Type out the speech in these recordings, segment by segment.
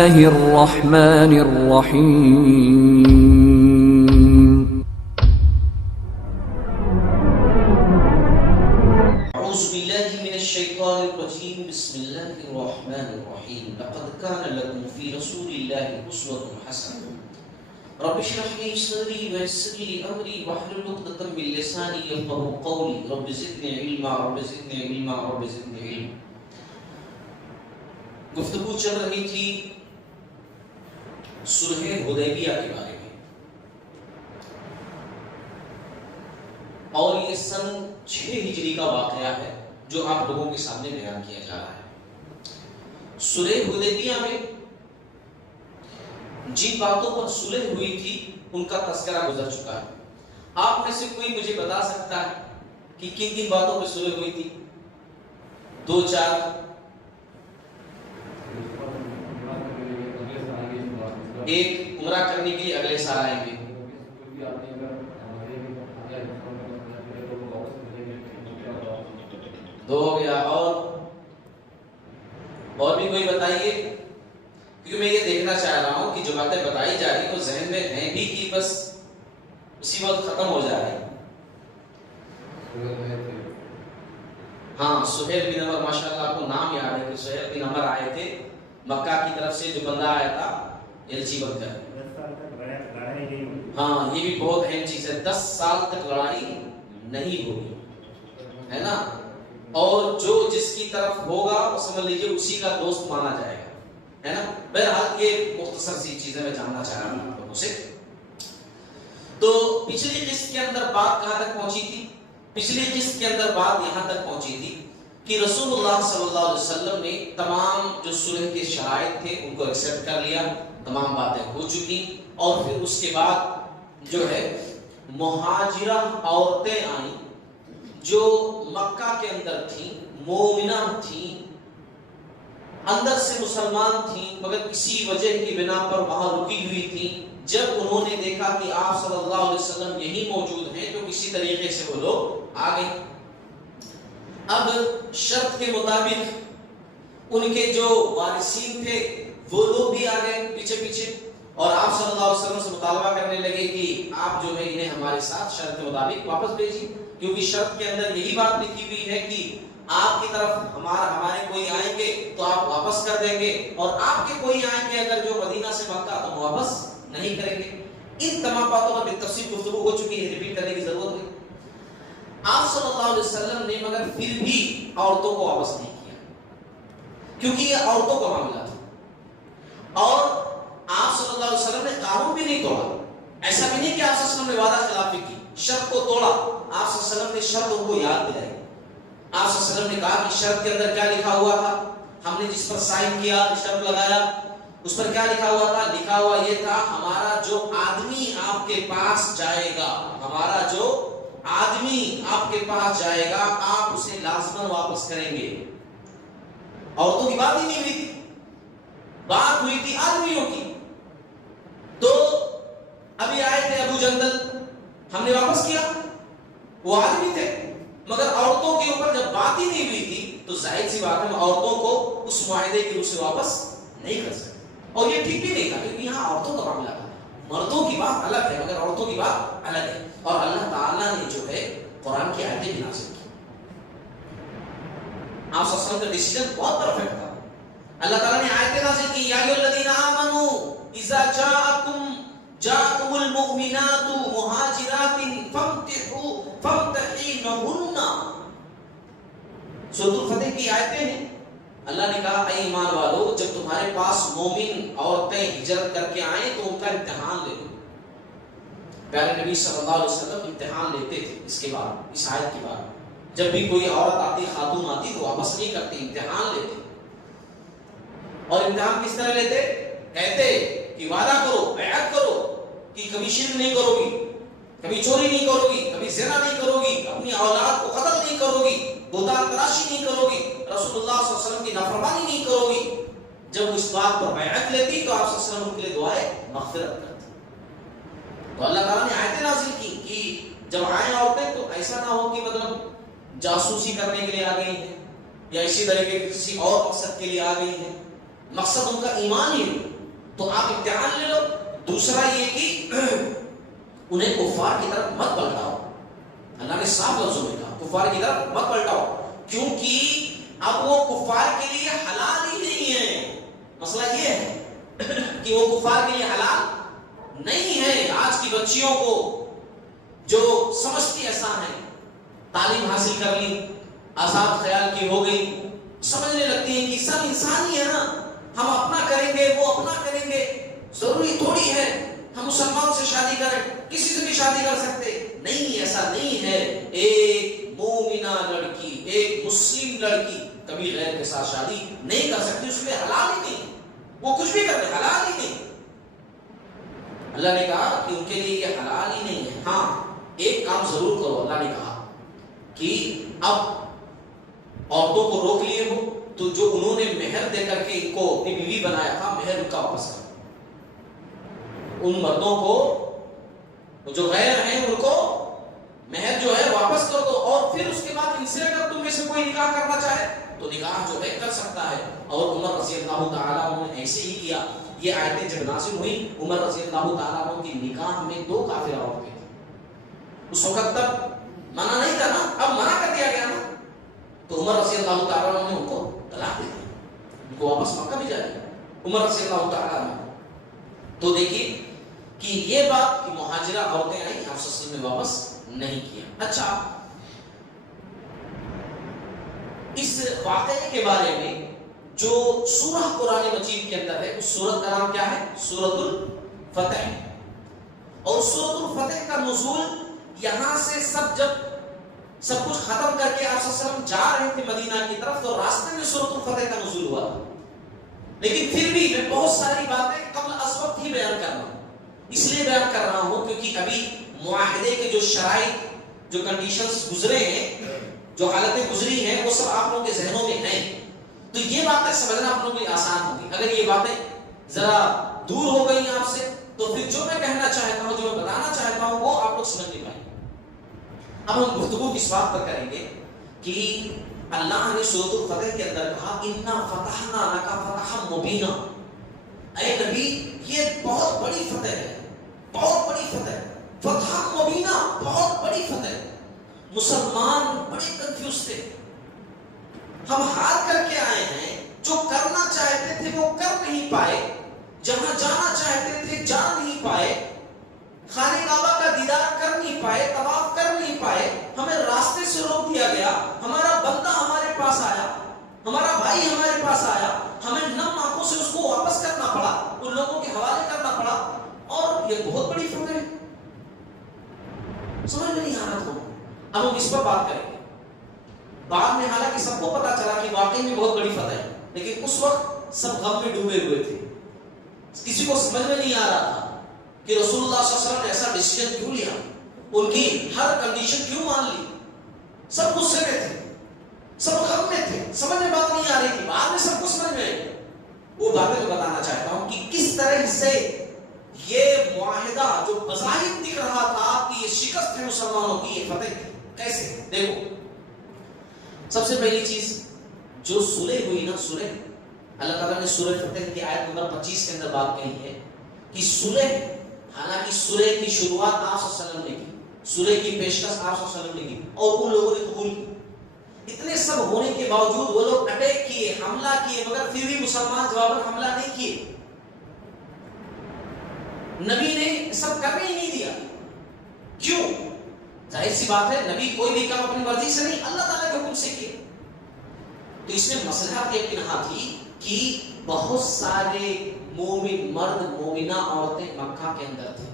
الله الرحمن الرحيم أعوذ بالله من الشيطان الرجيم بسم الله الرحمن الرحيم لقد كان لكم في رسول الله أسوة حسنة رب اشرح لي صدري ويسر لي أمري واحلل عقدة من لساني يفقهوا قولي رب زدني علما رب زدني علما رب زدني علما. گفتگو چل رہی تھی صلح حدیبیہ کے بارے میں، اور یہ سن 6 ہجری کا واقعہ ہے جو آپ لوگوں کے سامنے بیان کیا جا رہا ہے۔ صلح حدیبیہ میں جن باتوں پر صلح ہوئی تھی ان کا تذکرہ گزر چکا ہے۔ آپ میں سے کوئی مجھے بتا سکتا ہے کہ کن کن باتوں پر صلح ہوئی تھی؟ 2-4 ایک عمرہ کرنے کے لیے اگلے سال آئیں گے، دو ہو گیا، اور بھی کوئی بتائیے، کیونکہ میں یہ دیکھنا چاہ رہا ہوں کہ جو باتیں بتائی جا رہی ہیں وہ ذہن میں ہیں بھی کہ بس اسی وقت ختم ہو جا رہی ہے۔ ہاں، سہیل بن عمر، ماشاءاللہ آپ کو نام یاد ہے کہ سہیل بن عمر آئے تھے مکہ کی طرف سے، جو بندہ آیا تھا ایلچی بن کر۔ ہاں، یہ بھی بہت اہم چیز ہے، 10 سال تک لڑائی نہیں ہوگی، ہے نا، اور جو جس کی طرف ہوگا وہ سمجھ لیجیے اسی کا دوست مانا جائے گا، ہے نا۔ بہرحال یہ مختصر سی چیزیں میں جاننا چاہ رہا ہوں آپ لوگوں سے۔ تو پچھلی قسط کے اندر بات کہاں تک پہنچی تھی؟ پچھلی قسط کے اندر بات یہاں تک پہنچی تھی کہ رسول اللہ صلی اللہ علیہ وسلم نے تمام جو صلح کے شرائط تھے ان کو ایکسپٹ کر لیا، تمام باتیں ہو چکی، اور پھر اس کے بعد جو ہے مہاجرہ عورتیں آئیں جو مکہ کے اندر تھیں، مومنہ تھیں، اندر سے مسلمان تھیں، مگر کسی وجہ کی بنا پر وہاں رکی ہوئی تھیں۔ جب انہوں نے دیکھا کہ آپ صلی اللہ علیہ وسلم یہی موجود ہیں تو کسی طریقے سے وہ لوگ آ گئے۔ اب شرط کے مطابق ان کے جو وارثین تھے وہ لوگ بھی آ گئے پیچھے پیچھے، اور آپ صلی اللہ علیہ وسلم سے مطالبہ کرنے لگے کہ آپ جو ہے انہیں ہمارے ساتھ شرط کے مطابق واپس بھیجیے، کیونکہ شرط کے اندر یہی بات لکھی ہوئی ہے کہ آپ کی طرف ہمارے کوئی آئیں گے تو آپ واپس کر دیں گے، اور آپ کے کوئی آئیں گے اگر جو مدینہ سے مکہ تو واپس نہیں کریں گے۔ ان تمام باتوں پر بالتفصیل گفتگو ہو چکی ہے، ریپیٹ کرنے کی ضرورت نہیں۔ آپ صلی اللہ علیہ وسلم نے مگر پھر بھی عورتوں کو واپس نہیں کیا، کیونکہ یہ عورتوں کا معاملہ تھا، اور آپ صلی اللہ علیہ وسلم نے قانون بھی نہیں توڑا۔ ایسا بھی نہیں کہ آپ صلی اللہ علیہ وسلم نے وعدہ خلافی کی، شرط کو توڑا۔ آپ صلی اللہ علیہ وسلم نے شرط ان کو یاد دلائی۔ آپ صلی اللہ علیہ وسلم نے کہا کہ شرط کے اندر کیا لکھا ہوا تھا، ہم نے جس پر سائن کیا، شرط لگایا، اس پر کیا لکھا ہوا تھا؟ لکھا ہوا یہ تھا، ہمارا جو آدمی آپ کے پاس جائے گا، ہمارا جو آدمی آپ کے پاس جائے گا آپ اسے لازماً واپس کریں گے۔ عورتوں کی بات ہی نہیں ہوئی تھی، بات ہوئی تھی آدمیوں کی۔ تو ابھی آئے تھے ابو جندل، ہم نے واپس کیا، وہ آدمی تھے، مگر عورتوں کے اوپر جب بات ہی نہیں ہوئی تھی تو ظاہر سی بات ہے ہم عورتوں کو اس معاہدے کی روح سے واپس نہیں کر سکتے، اور یہ ٹھیک بھی نہیں تھا، کیونکہ یہاں عورتوں کا معاملہ تھا۔ مردوں کی بات الگ ہے مگر عورتوں کی بات الگ ہے، اور اللہ تعالیٰ نے جو ہے قرآن کی آیتیں بھی نازل کی۔ آپ صلی اللہ علیہ وسلم کا ڈیسیژن بہت پرفیکٹ تھا۔ اللہ تعالیٰ نے آیتیں نازل کی، یا ایھا الذین آمنوا اذا جاءکم المؤمنات مہاجرات فامتحنوہن۔ سورۃ الفتح کی آیتیں ہیں۔ اللہ نے کہا اے ایمان والو، جب تمہارے پاس مومن عورتیں ہجرت کر کے آئیں تو ان کا امتحان لے لو۔ پیارے نبی صلی اللہ علیہ وسلم امتحان لیتے تھے۔ اس کے بعد، اس آیت کے بعد، جب بھی کوئی عورت آتی، خاتون آتی تو واپس نہیں کرتی، امتحان لیتے۔ اور امتحان کس طرح لیتے؟ کہتے کہ وعدہ کرو، بیعت کرو کہ کبھی شرک نہیں کرو گی، کبھی چوری نہیں کرو گی، کبھی زنا نہیں کرو گی، اپنی اولاد کو قتل نہیں کرو گی، بہتان تراشی نہیں کرو گی، رسول اللہ صلی اللہ علیہ وسلم کی نافرمانی نہیں کرو گی۔ جب اس بات پر بیعت لیتی تو آپ صلی اللہ علیہ وسلم ان کے لیے دعائیں مغفرت کرتے۔ تو اللہ تعالیٰ نے آیتیں نازل کی کہ جب آئیں عورتیں تو ایسا نہ ہو کہ مطلب جاسوسی کرنے کے لیے آ گئی ہیں، یا اسی طرح کے کسی اور مقصد کے لیے آ گئی ہیں، مقصد ان کا ایمان ہی ہے۔ تو آپ امتحان لے لو. دوسرا یہ کہ انہیں کفار کی طرف مت پلٹاؤ. اللہ نے صاف لفظوں میں کہا کفار کی طرف مت پلٹاؤ، کیونکہ اب وہ کفار کے لیے حلال ہی نہیں ہے. مسئلہ یہ ہے کہ وہ کفار کے لیے حلال نہیں ہے. آج کی بچیوں کو جو سمجھتی ایسا ہے، تعلیم حاصل کر لی، آزاد خیال کی ہو گئی، سمجھنے لگتی ہیں کہ سب انسان ہی ہے نا، ہم اپنا کریں گے وہ اپنا کریں گے، ضروری تھوڑی ہے ہم مسلمان سے شادی کریں، کسی سے بھی شادی کر سکتے. نہیں، ایسا نہیں ہے. ایک مومنہ لڑکی، ایک مسلم لڑکی کبھی غیر کے ساتھ شادی نہیں کر سکتی. اس میں حلال ہی نہیں، وہ کچھ بھی کرتے حلال ہی نہیں. اللہ نے کہا کہ ان کے لیے یہ حلال ہی نہیں ہے. ہاں ایک کام ضرور کرو. اللہ نے کہا کہ اب عورتوں کو روک لیے ہو تو جو انہوں نے مہر دے کر کے ان کو اپنی بیوی بنایا تھا، مہر ان کا واپس کرو. ان مردوں کو جو غیر ہیں ان کو مہر جو ہے واپس کر دو، اور پھر اس کے بعد ان سے اگر تم میں سے کوئی نکاح کرنا چاہے تو نکاح جو ہے کر سکتا ہے. اور عمر رضی اللہ تعالیٰ عنہ نے ایسے ہی کیا. یہ آیتیں جب نازل ہوئی، عمر رضی اللہ تعالیٰ عنہ کی نکاح میں 2 کافر عورتیں تھیں. اس وقت تک منع نہیں تھا نا، اب منع کر دیا گیا نا، تو عمر رضی اللہ تعالیٰ عنہ نے ان کو طلاق دے دی، ان کو واپس مکہ بھیجا دیا عمر رضی اللہ تعالیٰ عنہ. تو دیکھیے کہ یہ بات کہ مہاجرہ عورتیں آئیں، آپ سسل میں واپس نہیں کیا. اچھا، اس واقعے کے بارے میں جو سورہ قرآن مجید کے اندر ہے، اس سورت کا نام کیا ہے؟ سورۃ الفتح. اور سورۃ الفتح کا نزول یہاں سے سب کچھ ختم کر کے آپ صلی اللہ علیہ وسلم جا رہے تھے مدینہ کی طرف، تو راستے میں سورۃ الفتح کا نزول ہوا تھا. لیکن پھر بھی میں بہت ساری باتیں قبل از وقت ہی بیان کر رہا ہوں. اس لیے بیان کر رہا ہوں کیونکہ ابھی معاہدے کے جو شرائط، جو کنڈیشنز گزرے ہیں، جو حالتیں گزری ہیں، وہ سب آپ لوگوں کے ذہنوں میں ہیں. تو یہ باتیں سمجھنا آپ لوگوں کے لیے آسان ہوگی. اگر یہ باتیں ذرا دور ہو گئی آپ سے تو پھر جو میں کہنا چاہتا ہوں، جو میں بتانا چاہتا ہوں، وہ آپ لوگ سمجھ نہیں پائیں. اب ہم گفتگو کس بات پر کریں گے کہ اللہ نے سورۃ الفتح کے اندر کہا اِنَّا فَتَحْنَا لَكَ فَتَحًا مُبِينًا. اے نبی، یہ بہت بڑی فتح ہے، بہت بڑی فتح، فتح مبینہ، بہت بڑی فتح. مسلمان بڑے کنفیوز تھے. ہم ہار کر کے آئے ہیں، جو کرنا چاہتے تھے وہ کر نہیں پائے، جہاں جانا چاہتے تھے جا نہیں پائے، خانہ کعبہ کا دیدار کر نہیں پائے، طواف کر نہیں پائے، ہمیں راستے سے روک دیا گیا. ہمارا بندہ ہمارے پاس آیا، ہمارا بھائی ہمارے پاس آیا، ہمیں نم آنکھوں سے اس کو واپس کرنا پڑا، ان لوگوں کے حوالے کرنا پڑا. اور یہ بہت بڑی فتح ہے. سمجھ میں نہیں آ رہا تھا. اب ہم اس پر بات کریں گے. بعد میں حالانکہ سب کو پتا چلا کہ واقعی میں بہت بڑی فتح ہے، لیکن اس وقت سب غم میں ڈوبے ہوئے تھے. کسی کو سمجھ میں نہیں آ رہا تھا کہ رسول اللہ صلی اللہ علیہ وسلم نے ایسا ڈیسیژن کیوں لیا، ان کی ہر کنڈیشن کیوں مان لی. سب غصے میں تھے، سب غم میں تھے، سمجھ میں بات نہیں آ رہی تھی. بعد میں سب کو سمجھ میں آئی. وہ باتیں میں بتانا چاہتا ہوں کہ کس طرح سے یہ معاہدہ جو بظاہر دکھ رہا تھا کہ یہ شکست ہے مسلمانوں کی، یہ فتح کیسے. دیکھو، سب سے پہلی چیز جو صلح ہوئی نا، صلح، اللہ تعالیٰ نے سورہ فتح کی آیت نمبر 25 کے اندر بات کہی ہے کہ صلح، حالانکہ صلح کی شروعات آپ صلی اللہ علیہ وسلم نے کی، صلح کی پیشکش آپ صلی اللہ علیہ وسلم نے کی اور ان لوگوں نے قبول کی. اتنے سب ہونے کے باوجود وہ لوگ اٹیک کیے، حملہ کیے، مگر پھر بھی مسلمان جواباً حملہ نہیں کیے. نبی نے سب کرنے ہی نہیں دیا. کیوں؟ ظاہر سی بات ہے، نبی کوئی بھی کام اپنی مرضی سے نہیں، اللہ تعالیٰ کے حکم سے کیے. تو اس میں مصلحت یہ پنہا تھی کہ بہت سارے مومن مرد، مومنہ عورتیں مکہ کے اندر تھے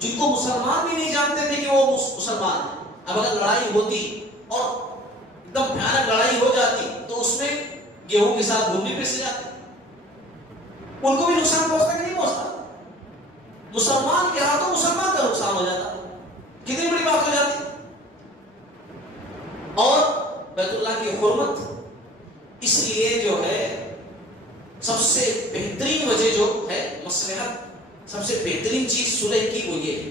جن کو مسلمان بھی نہیں جانتے تھے کہ وہ مسلمان ہیں. اب اگر لڑائی ہوتی اور ایک دم بھیانک لڑائی ہو جاتی تو اس میں گیہوں کے ساتھ گھومنے پہ سے جاتے، ان کو بھی نقصان پہنچتا کہ نہیں پہنچتا. مسلمان کے ہاتھوں مسلمان کا نقصان ہو جاتا، کتنی بڑی بات ہو جاتی. اور بیت اللہ کی حرمت، اس لیے جو ہے سب سے بہترین وجہ جو ہے مصلحت، سب سے بہترین چیز صلح کی وہ یہ ہے،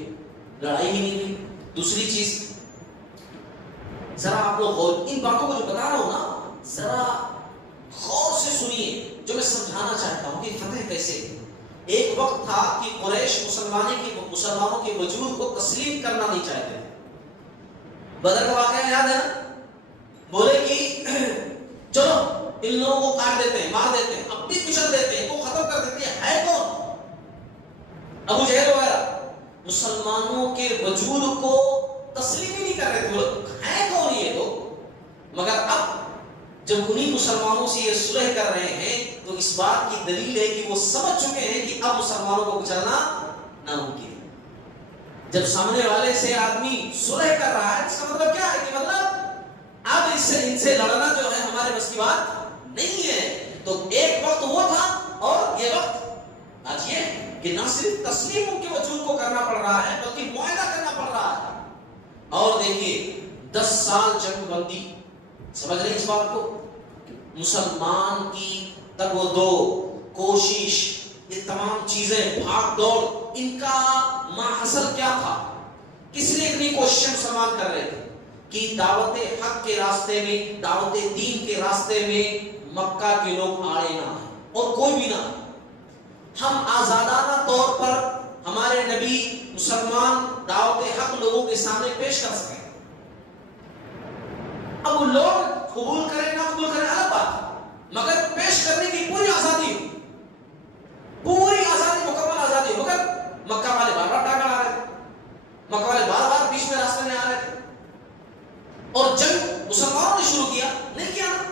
لڑائی ہی نہیں ہوئی. دوسری چیز، ذرا آپ لوگ غور، ان باتوں کو جو بتا رہا ہوں نا، ذرا غور سے سنیے جو میں سمجھانا چاہتا ہوں کہ فتح کیسے. ایک وقت تھا کہ قریش مسلمانوں کے وجود کو تسلیم کرنا نہیں چاہتے تھے. بدر کا واقعہ یاد ہے نا؟ بولے کہ چلو ان لوگوں کو کاٹ دیتے ہیں, مار دیتے ہیں, اب بھی کچل دیتے ہیں, کو ختم کر دیتے ہیں. ہے کون؟ ابو جہل وغیرہ. مسلمانوں کے وجود کو تسلیم ہی نہیں کر رہے تھے. ہے کون یہ لوگ؟ مگر اب جب انہی مسلمانوں سے یہ صلح کر رہے ہیں تو اس بات کی دلیل ہے کہ وہ سمجھ چکے ہیں کہ اب مسلمانوں کو کچلنا ناممکن ہے. جب سامنے والے سے آدمی صلح کر رہا ہے اس کا مطلب کیا ہے کہ مطلب اب ان سے لڑنا جو ہے ہمارے بس کی بات نہیں ہے. تو ایک وقت وہ تھا اور یہ وقت آج یہ کہ نہ صرف تسلیم ان کے وجود کو کرنا پڑ رہا ہے بلکہ معاہدہ کرنا پڑ رہا ہے. اور دیکھیے 10 سال جنگ بندی, سمجھ رہے اس بات کو؟ مسلمان کی تگ و دو, کوشش, یہ تمام چیزیں, بھاگ دوڑ, ان کا ماحصل کیا تھا؟ کس لیے اتنی کوششیں مسلمان کر رہے تھے کہ دعوت حق کے راستے میں, دعوت دین کے راستے میں مکہ کے لوگ آڑے نہ آئے اور کوئی بھی نہ آئے. ہم آزادانہ طور پر ہمارے نبی مسلمان دعوت حق لوگوں کے سامنے پیش کر سکیں. اب لوگ قبول کریں نہ قبول کریں الگ بات, مگر پیش کرنے کی پوری آزادی, پوری آزادی, مکمل آزادی. مگر مکہ والے بار بار ٹاکر آ رہے تھے, مکہ والے بار بار بیچ میں راستے میں آ رہے تھے. اور جنگ مسلمانوں نے شروع کیا نہیں کیا نا.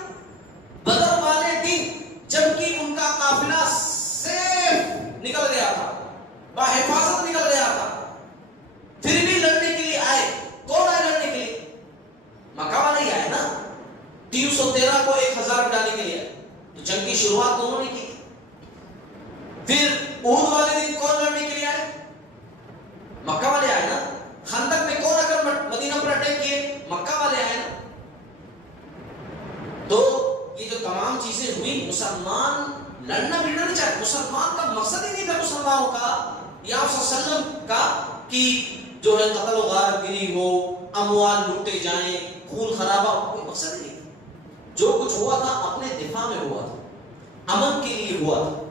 بدر والے دن جبکہ ان کا قافلہ سیف نکل گیا تھا, باحفاظت نکل گیا تھا, پھر بھی لڑنے کے لیے آئے. کون آئے لڑنے کے لیے؟ مکہ والے ہی آئے نا. 313 کو 1000 ڈالنے کے لیے آئے. تو جنگ کی شروعات دونوں نے کی. پھر احد والے دن کون لڑنے کے لیے آئے؟ مکہ والے آئے نا. خندق میں کون اگر مدینہ پر اٹیک کیے؟ مکہ والے آئے نا. تو یہ جو تمام چیزیں ہوئی, مسلمان لڑنا بھیڑنا نہیں چاہتے. مسلمان کا مقصد ہی نہیں تھا مسلمانوں کا یا صلی اللہ علیہ وسلم کا کہ جو ہے قتل و غارت گری ہو, اموال لوٹے جائیں, خون خرابہ ہو, کوئی مقصد ہی نہیں تھا. جو کچھ ہوا تھا اپنے دفاع میں ہوا تھا, امن کے لیے ہوا تھا,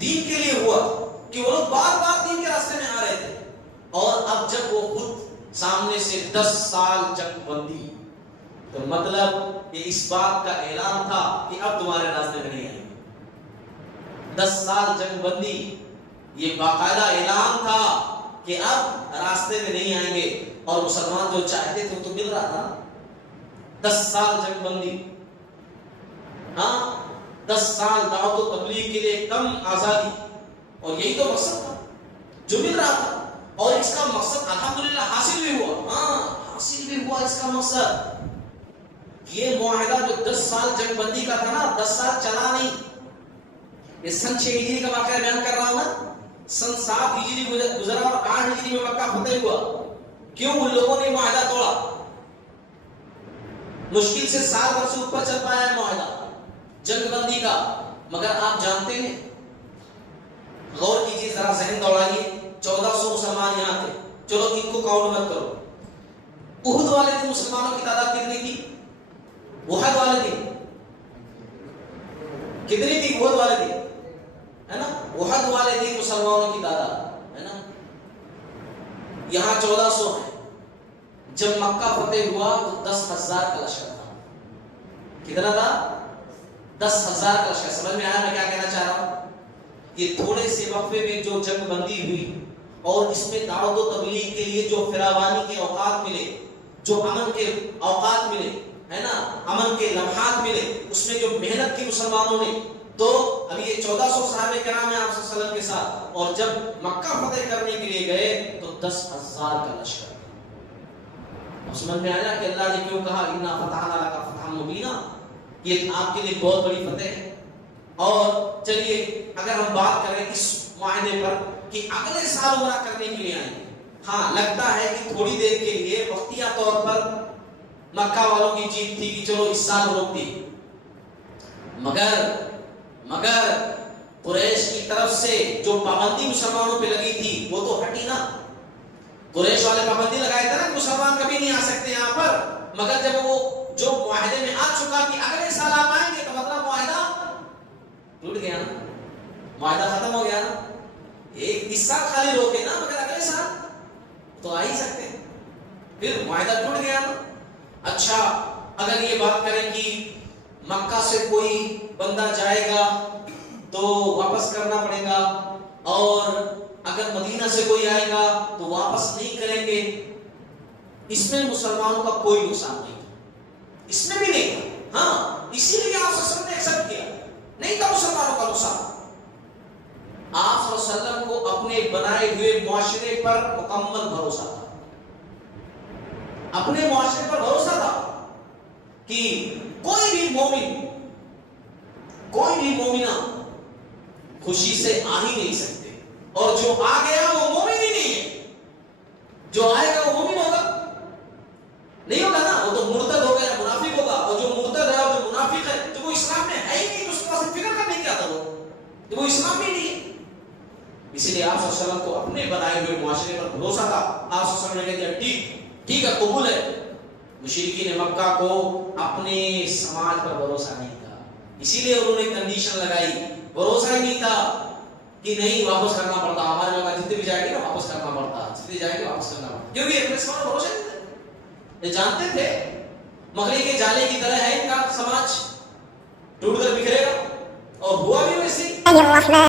دین کے لیے ہوا تھا کہ وہ لوگ بار بار دین کے راستے میں آ رہے تھے. اور اب جب وہ خود سامنے سے 10 سال جنگ بندی, تو مطلب یہ اس بات کا اعلان تھا کہ اب تمہارے راستے میں نہیں آئیں گے. 10 سال جنگ بندی, یہ باقاعدہ اعلان تھا کہ اب راستے میں نہیں آئیں گے. اور مسلمان جو چاہتے تھے وہ تو مل رہا تھا. 10 سال جنگ بندی, ہاں 10 سال دعوت و تبلیغ کے لیے کم آزادی, اور یہی تو مقصد تھا جو مل رہا تھا. اور اس کا مقصد الحمدللہ حاصل بھی ہوا. ہاں حاصل بھی ہوا اس کا مقصد. یہ معاہدہ جو 10 سال جنگ بندی کا تھا نا, 10 سال چلا نہیں. یہ سن 6 ہجری کا واقعہ بیان کر رہا ہوں نا. سن 7 ہجری گزرا اور 8 ہجری میں مکہ فتح ہوا. کیوں؟ ان لوگوں نے معاہدہ توڑا. مشکل سے 7 برس سے اوپر چل پایا ہے معاہدہ جنگ بندی کا. مگر آپ جانتے ہیں, غور کیجیے ذرا, ذہن دوڑائیے, 1400 مسلمان یہاں تھے. چلو ان کو کاؤنٹ مت کرو. احد والے دن مسلمانوں کی تعداد کتنی تھی؟ احد والے دن کتنی تھی؟ احد والے دن ہے نا, احد والے دن مسلمانوں کی تعداد ہے نا یہاں 1400 ہے. جب مکہ فتح ہوا تو 10,000 کا لشکر تھا. کتنا تھا؟ 10,000 کا لشکر. سمجھ میں آیا میں کیا کہنا چاہ رہا ہوں؟ یہ تھوڑے سے وقفے میں جو جنگ بندی ہوئی اور اس میں دعوت و تبلیغ کے لیے جو فراوانی کے اوقات ملے, جو امن کے اوقات ملے ہے نا, امن کے لمحات ملے, اس میں جو محنت کی مسلمانوں نے, تو اب یہ 1400 صحابہ کرام ہیں آپ صلی اللہ علیہ وسلم کے ساتھ, اور جب مکہ فتح کرنے کے لیے گئے تو 10,000 کا لشکر. سمجھ میں آیا کہ اللہ نے کیوں کہا انا فتحنا لک فتحا مبینا, یہ آپ کے لیے بہت بڑی فتح ہے. اور چلیے اگر ہم بات کریں اس معاہدے پر کہ اگلے سال عمرہ کرنے کے لیے آئیں گے, ہاں لگتا ہے کہ تھوڑی دیر کے لیے وقتیہ طور پر مکہ والوں کی جیت تھی کہ چلو اس سال روک دی. مگر قریش کی طرف سے جو پابندی مسلمانوں پہ لگی تھی وہ تو ہٹی نا. قریش والے پابندی لگائے تھے نا مسلمان کبھی نہیں آ سکتے یہاں پر. مگر جب وہ جو معاہدے میں آ چکا کہ اگلے سال آپ آئیں گے, تو مطلب معاہدہ ٹوٹ گیا نا, معاہدہ ختم ہو گیا نا. سال خالی روکے نا، مگر اگلے سال تو آ ہی سکتے ہیں. پھر معاہدہ ٹوٹ گیا نا. اچھا اگر یہ بات کریں کہ مکہ سے کوئی بندہ جائے گا تو واپس کرنا پڑے گا، اور اگر مدینہ سے کوئی آئے گا تو واپس نہیں کریں گے، اس میں مسلمانوں کا کوئی نقصان نہیں تھا، اس میں بھی نہیں تھا. ہاں اسی لیے آپ صلی اللہ علیہ وسلم نے ایکسپٹ کیا، نہیں تھا مسلمانوں کا نقصان. آپ صلی اللہ علیہ وسلم کو اپنے بنائے ہوئے معاشرے پر مکمل بھروسہ تھا، اپنے معاشرے پر بھروسہ تھا کہ کوئی بھی مومن، کوئی بھی مومنہ خوشی سے آ ہی نہیں سکتے، اور جو آ گیا وہ مومن ہی نہیں ہے، جو آئے گا وہ مومن ہوگا نہیں ہوگا نا، وہ تو مرتد ہوگا یا منافق ہوگا. اور جو مرتد ہے اور جو منافق ہے تو وہ اسلام میں ہے ہی نہیں، تو اس کے پاس فکر کرنے کیا تھا، وہ اسلام میں نہیں ہے. اسی لیے آپ صلی اللہ علیہ وسلم کو اپنے بنائے ہوئے معاشرے پر بھروسہ تھا. آپ صلی اللہ علیہ وسلم نے کہا ٹھیک ہے قبول ہے. مشرکین مکہ کو اپنے سماج پر بھروسہ نہیں تھا، اسی لیے انہوں نے کنڈیشن لگائی. بھروسہ ہی نہیں تھا کہ نہیں واپس کرنا پڑتا، ہمارے لوگ جتنے بھی جائے گے نا واپس کرنا پڑتا، جتنے جائے گے واپس کرنا پڑتا، کیونکہ اپنے سماج پر بھروسہ نہیں تھا. یہ جانتے تھے مکڑی کے جالے کی طرح ہے ان کا سماج، ٹوٹ کر بکھرے گا، اور ہوا بھی ویسے.